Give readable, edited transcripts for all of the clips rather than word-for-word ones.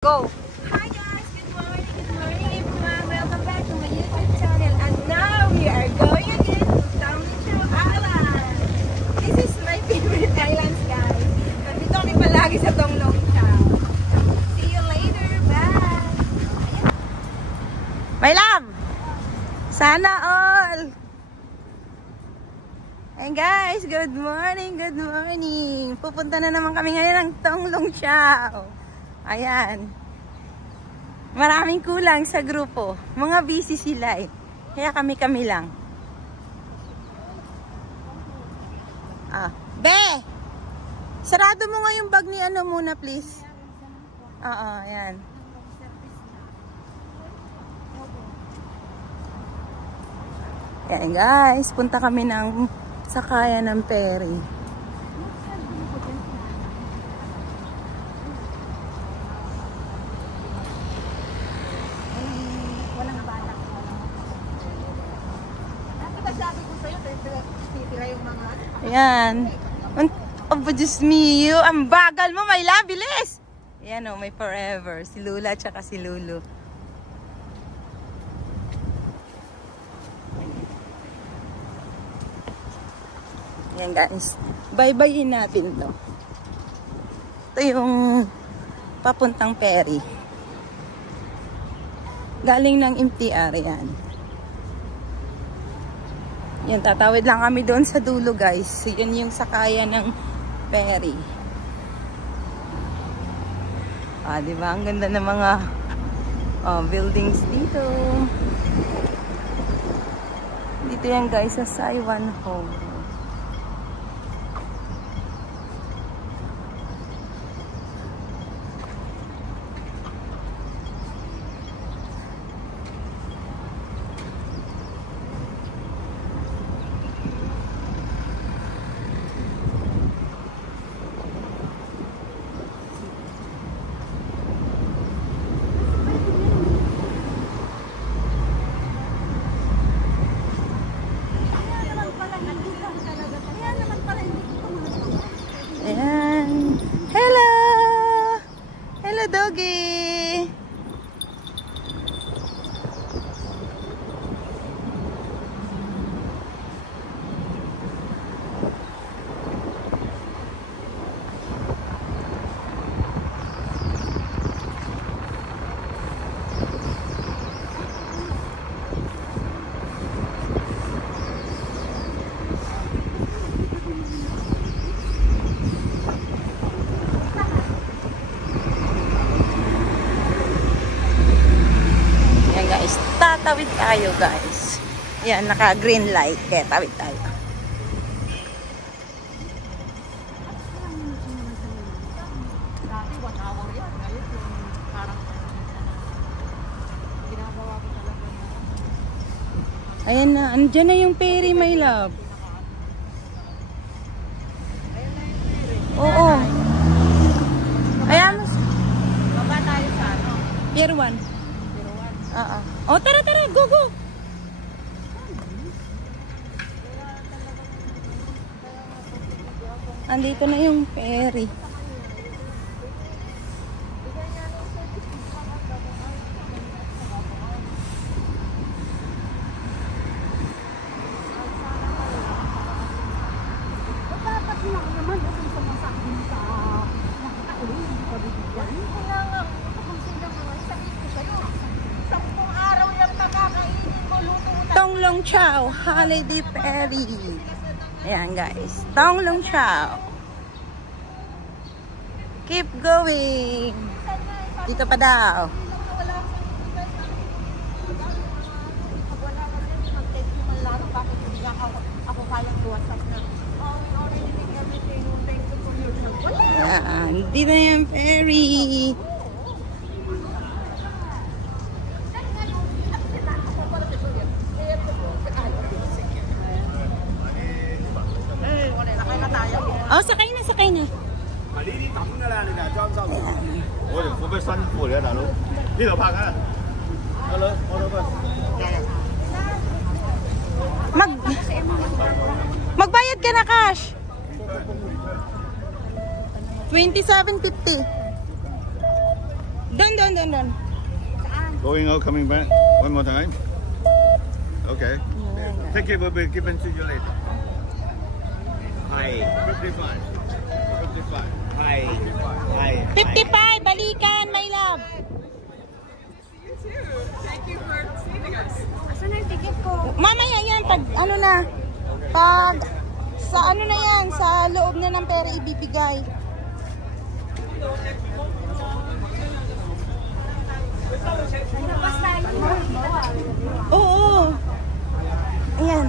Go! Hi guys! Good morning everyone! Welcome back to my YouTube channel. And now we are going again to Tongchao Island. This is my favorite islands, guys. Nandito kami palagi sa Tongchao. See you later! Bye! My love! Sana all! Hey guys! Good morning! Good morning! Pupunta na naman kami ngayon ng Tongchao. Ayan. Maraming kulang sa grupo. Mga busy sila eh. Kaya kami lang. Be! Sarado mo nga yung bag ni ano muna, please. Ayan. Ayan guys. Punta kami ng sakayan ng ferry. Ayan. Oh, Diyos me, ang bagal mo, may labilis. Ayan o, may forever. Si Lula tsaka si Lulu. Ayan guys. Bye-byein natin to. Ito yung papuntang ferry. Galing ng MTR yan. Yan, tatawid lang kami doon sa dulo guys. So, yan yung sakayan ng ferry. Diba? Ang ganda ng mga buildings dito. Dito yan guys sa Saiwan Home. Ayan. Hello! Hello, doggy! Tatawid tayo guys. Yan, naka green light. Kaya tawid tayo. Ayan na. Andyan na yung ferry, my love. Oo. Ayan. Baba tayo sa ano? Pier 1. Oh, tara, go, go! Andito na yung ferry. Tongchao Holiday Ferry. Ayan guys, Tongchao. Keep going. Dito pa daw. Ayan, dito na yung ferry. Oh, sakay na. Magbayad ka na cash. 27.50. Doon. Going out, coming back. One more time. Okay. Thank you. We'll be given to you later. Hi. 55. 55. Hi. 55, balikan, my love. You too. Thank you for saving us. Asan ang ticket ko? Mamaya yan, pag ano na. Pag sa ano na yan, sa loob na ng pera ibibigay. Oo. Ayan.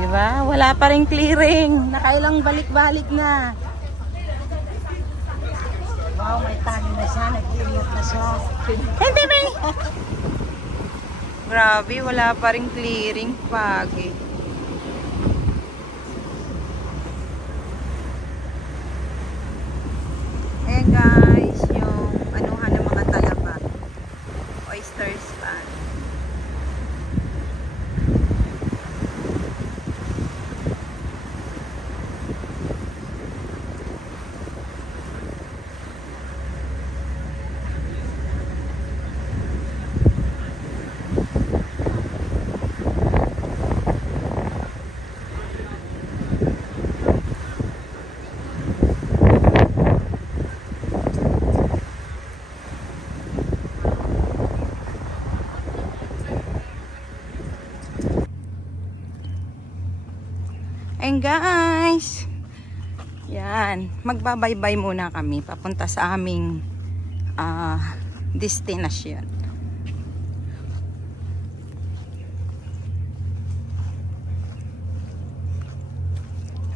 Diba? Wala pa rin clearing. Nakailang balik-balik na. Wow, may tali na siya. Nag-iingat na siya. Hindi ba? Grabe, wala pa rin clearing pagi. Ayan guys, yung anuhan ng mga talaba. Oysters pan. And guys, yan, magbabaybay muna kami papunta sa aming destination.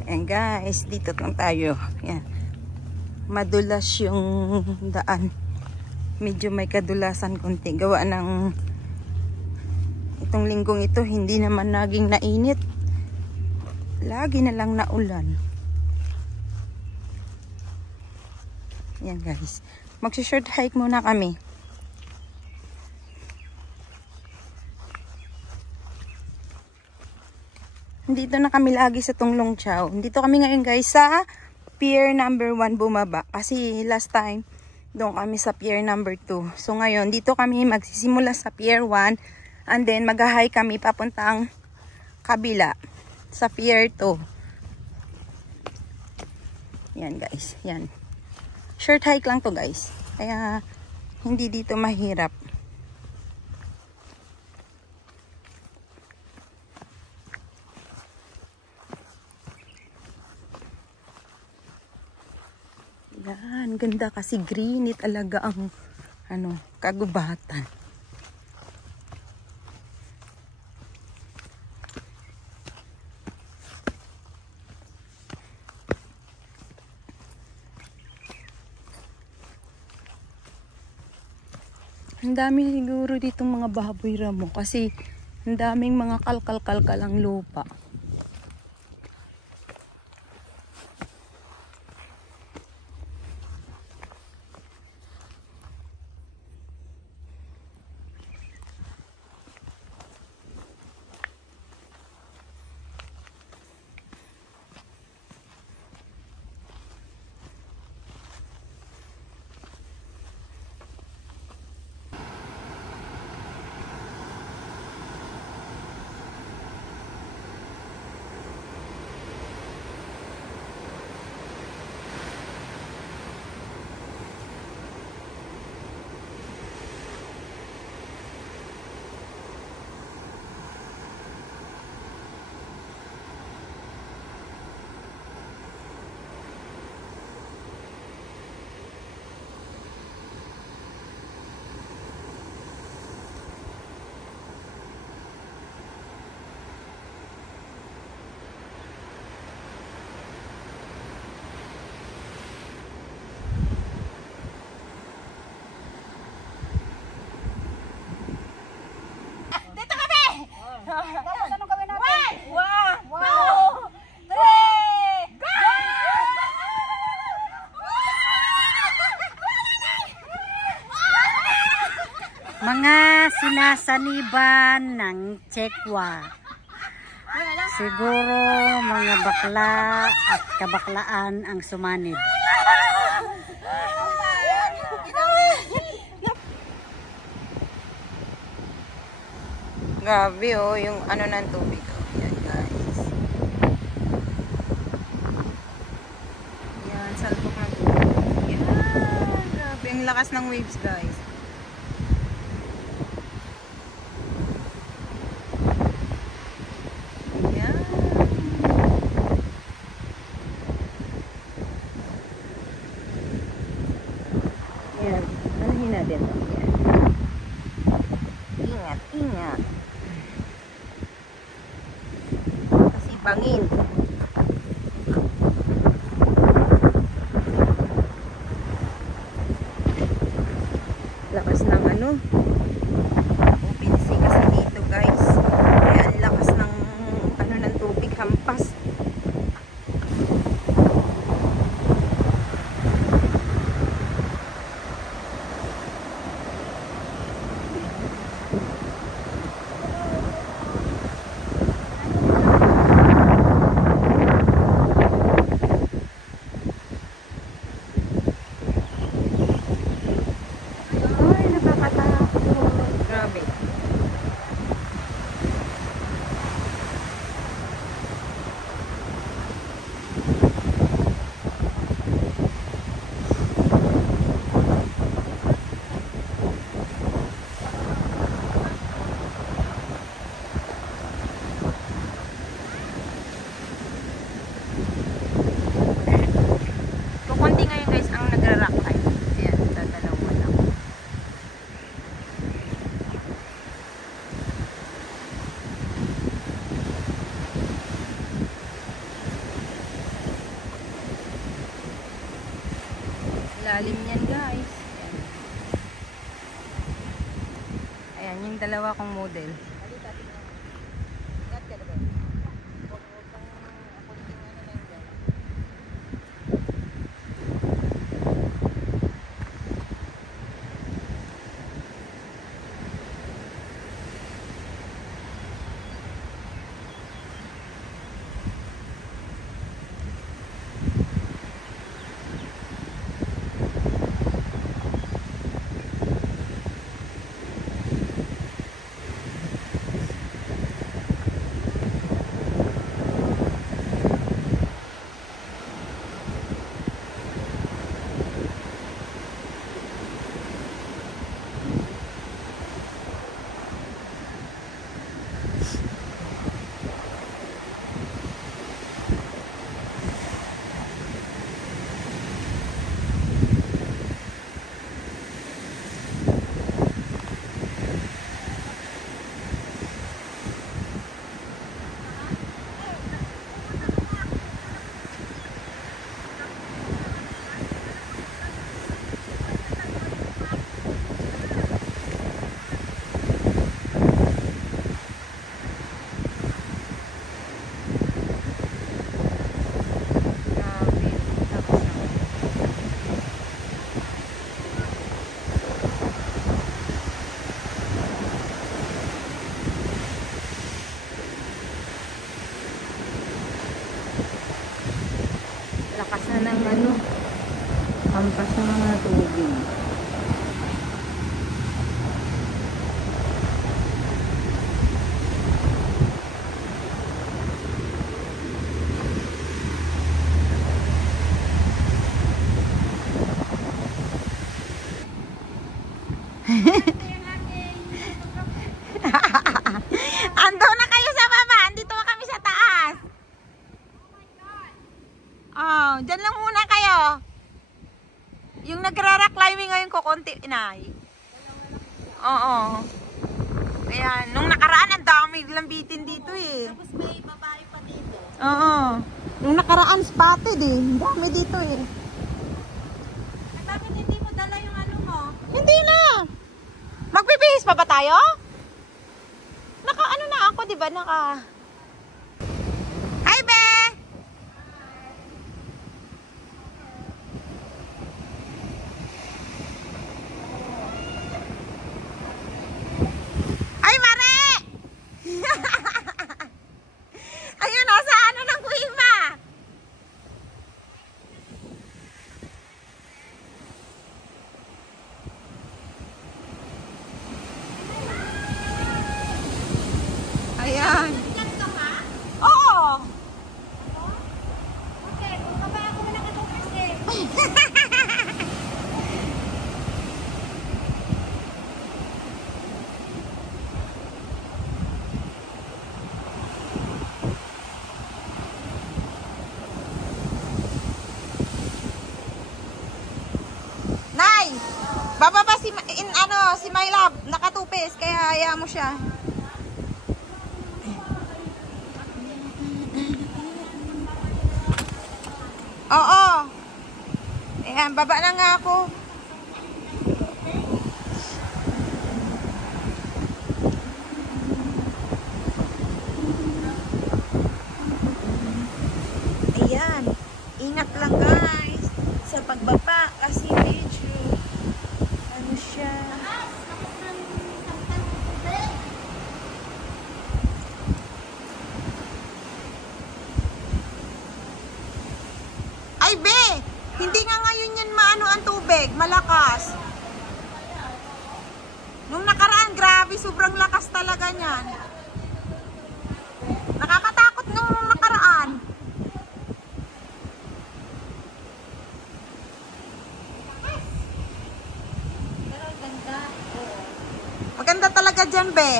And guys, dito lang tayo. Yan. Madulas yung daan. Medyo may kadulasan konti. Gawa ng itong linggong ito, hindi naman naging nainit. Lagi na lang naulan. Yan guys. Magsi-short hike muna kami. Dito na kami lagi sa Tunglong Chow. Dito kami ngayon guys sa pier number 1 bumaba. Kasi last time, doon kami sa pier number 2. So ngayon, dito kami magsisimula sa pier 1. And then mag-hike kami papuntang kabila. Sa pier 2. Yan guys. Yan. Short hike lang to guys. Kaya hindi dito mahirap. Yan. Ganda kasi greeny talaga ang kagubatan. Ang dami siguro ditong mga baboy ramo kasi ang daming mga kalkal-kalkal ang lupa. Mga sinasaniban ng Chekwa. Siguro mga bakla at kabaklaan ang sumanib. Grabe oh, yung ano ng tubig. Oh. Yan guys. Yan, salpok ng tubig. Yan, grabe. Ang lakas ng waves guys. Yan. Yan. Anahin natin ito. Yan. Ingat, ingat. Kasi bangin. Lakas ng ano. Open sea kasi dito guys. Kaya ang lakas ng ano ng tubig, hampas. Ay, nakakatakot. Grabe. Kukunti ngayon guys ang nagra-rock ay. Ayan, dadalawa lang. Lalim yan guys. Ayan, yung dalawa kong model. Lakas na ng ano, hampas ng mga tubig. Ando na kayo sa baba, andito na kami sa taas. Oh, dyan lang muna kayo. Yung nagra-rock climbing ngayon ko konti, inay. Oo. Ayan, nung nakaraan ang dami lambitin dito eh. Tapos may babae pa dito. Oo. Nung nakaraan spotted eh. Ang dami dito eh. Ay, bakit hindi mo dala yung ano mo? Hindi na. Magbibihis pa ba tayo? Naka ano na ako, di ba? Naka... Hi, Be! Bababa si si My Love, nakatupis kaya hayaan mo siya. Oo. Ayan, baba na nga ako. Ayan. Ingat lang guys sa pagbaba kasi medyo ano siya. Ay be, hindi nga ngayon yan maano ang tubig, malakas. Nung nakaraan, grabe, sobrang lakas talaga niyan. Nakakatakot nung nakaraan. Maganda talaga dyan, be.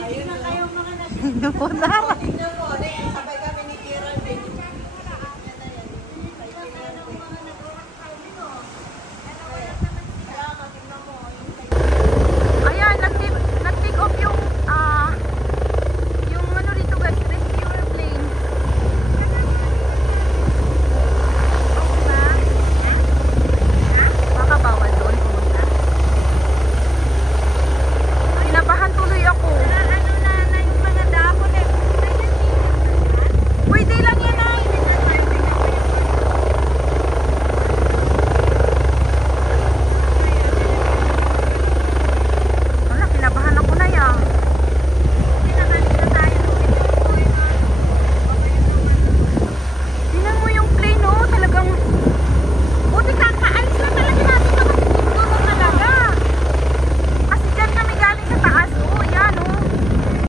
Ayun na kayo mga nasa.